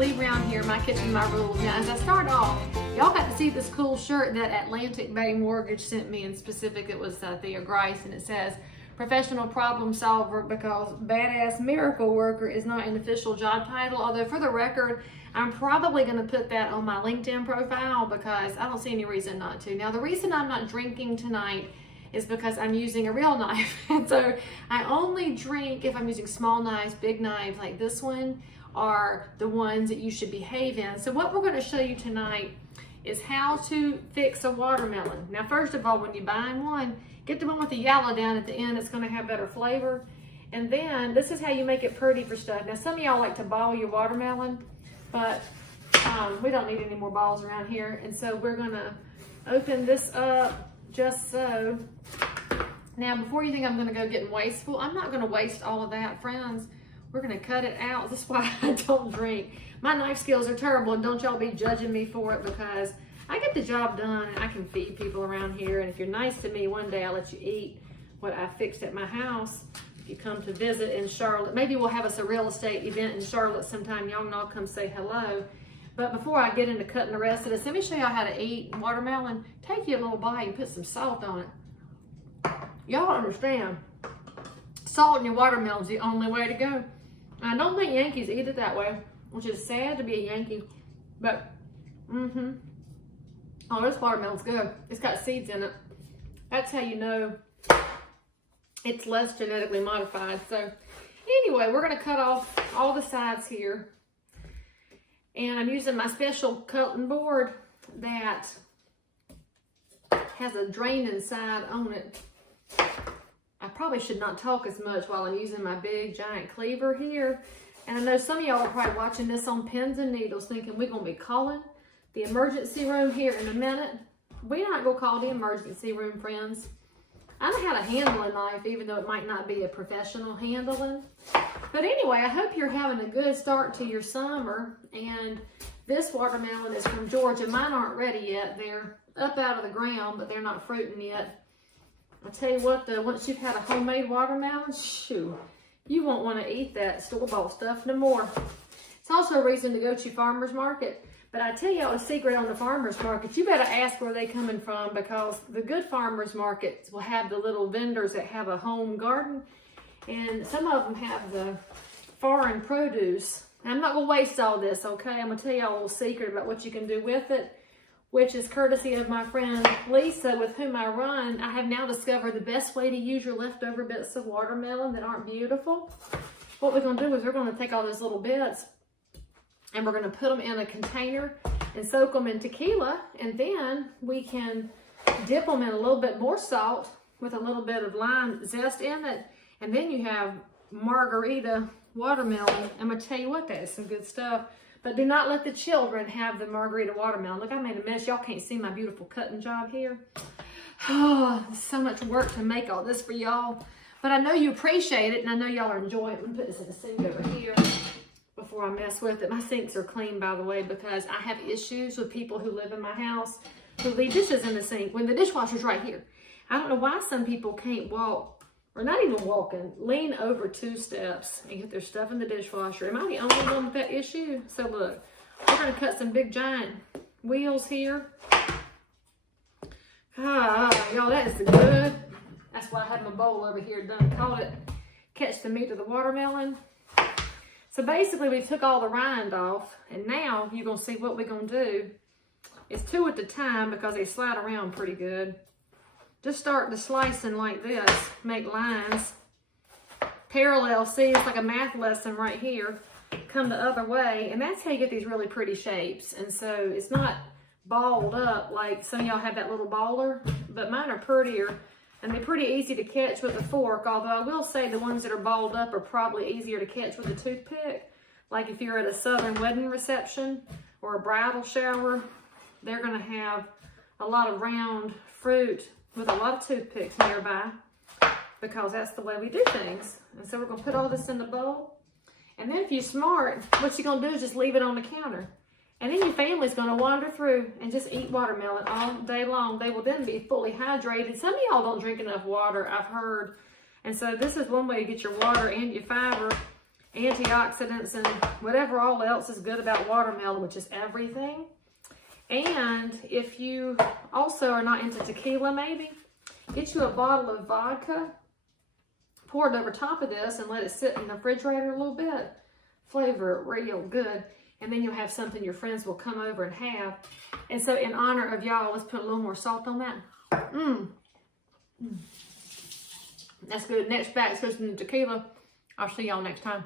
leave around here my kitchen, my rules. Now, as I start off, y'all got to see this cool shirt that Atlantic Bay Mortgage sent me. In specific, it was Thea Grice, and it says, "Professional problem solver," because badass miracle worker is not an official job title. Although for the record, I'm probably going to put that on my LinkedIn profile because I don't see any reason not to. Now, the reason I'm not drinking tonight is because I'm using a real knife. And so I only drink if I'm using small knives. Big knives like this one are the ones that you should behave in. So what we're going to show you tonight is how to fix a watermelon. Now, first of all, when you're buying one, get the one with the yellow down at the end. It's going to have better flavor. And then this is how you make it pretty for stuff. Now, some of y'all like to ball your watermelon, but we don't need any more balls around here. And so we're going to open this up just so. Now, before you think I'm going to go getting wasteful, I'm not going to waste all of that, friends. We're going to cut it out. That's why I don't drink. My knife skills are terrible, and don't y'all be judging me for it, because I get the job done and I can feed people around here. And if you're nice to me, one day I'll let you eat what I fixed at my house. If you come to visit in Charlotte, maybe we'll have us a real estate event in Charlotte sometime. Y'all can all come say hello. But before I get into cutting the rest of this, let me show y'all how to eat watermelon. Take you a little bite and put some salt on it. Y'all understand, salt in your watermelon is the only way to go. I don't think Yankees eat it that way, which is sad to be a Yankee, but oh, this watermelon's good. It's got seeds in it. That's how you know it's less genetically modified. So anyway, we're gonna cut off all the sides here. And I'm using my special cutting board that has a draining side on it. I probably should not talk as much while I'm using my big giant cleaver here. And I know some of y'all are probably watching this on pins and needles thinking we're gonna be calling the emergency room here in a minute. We're not gonna call the emergency room, friends. I know how to handle a knife, even though it might not be a professional handling. But anyway, I hope you're having a good start to your summer. And this watermelon is from Georgia. Mine aren't ready yet. They're up out of the ground, but they're not fruiting yet. I'll tell you what, though, once you've had a homemade watermelon, shoo, you won't want to eat that store-bought stuff no more. It's also a reason to go to farmer's market. But I tell y'all a secret on the farmer's market. You better ask where they're coming from, because the good farmer's markets will have the little vendors that have a home garden. And some of them have the foreign produce. I'm not going to waste all this, okay? I'm going to tell y'all a little secret about what you can do with it, which is courtesy of my friend Lisa, with whom I run. I have now discovered the best way to use your leftover bits of watermelon that aren't beautiful. What we're going to do is we're going to take all those little bits and we're going to put them in a container and soak them in tequila. And then we can dip them in a little bit more salt with a little bit of lime zest in it. And then you have margarita watermelon. I'm going to tell you what, that is some good stuff. But do not let the children have the margarita watermelon. Look, I made a mess. Y'all can't see my beautiful cutting job here. Oh, so much work to make all this for y'all. But I know you appreciate it, and I know y'all are enjoying it. Let me put this in the sink over here before I mess with it. My sinks are clean, by the way, because I have issues with people who live in my house who leave dishes in the sink when the dishwasher's right here. I don't know why some people can't walk, or not even walking, lean over 2 steps and get their stuff in the dishwasher. Am I the only one with that issue? So look, we're going to cut some big giant wheels here. Y'all, that is good. That's why I have my bowl over here done. Called it Catch the Meat of the Watermelon. So basically we took all the rind off, and now you're going to see what we're going to do. It's 2 at a time because they slide around pretty good. Just start the slicing like this, make lines, parallel, see, it's like a math lesson right here, come the other way, and that's how you get these really pretty shapes. And so it's not balled up like some of y'all have that little baller, but mine are prettier, and they're pretty easy to catch with a fork, although I will say the ones that are balled up are probably easier to catch with a toothpick. Like if you're at a southern wedding reception or a bridal shower, they're gonna have a lot of round fruit with a lot of toothpicks nearby, because that's the way we do things. And so we're gonna put all this in the bowl. And then if you're smart, what you're gonna do is just leave it on the counter. And then your family's gonna wander through and just eat watermelon all day long. They will then be fully hydrated. Some of y'all don't drink enough water, I've heard. And so this is one way to get your water and your fiber. antioxidants and whatever all else is good about watermelon, which is everything. And if you also are not into tequila, maybe get you a bottle of vodka, pour it over top of this and let it sit in the refrigerator a little bit. Flavor it real good. And then you'll have something your friends will come over and have. And so in honor of y'all, let's put a little more salt on that. That's good. Next batch goes in the tequila. I'll see y'all next time.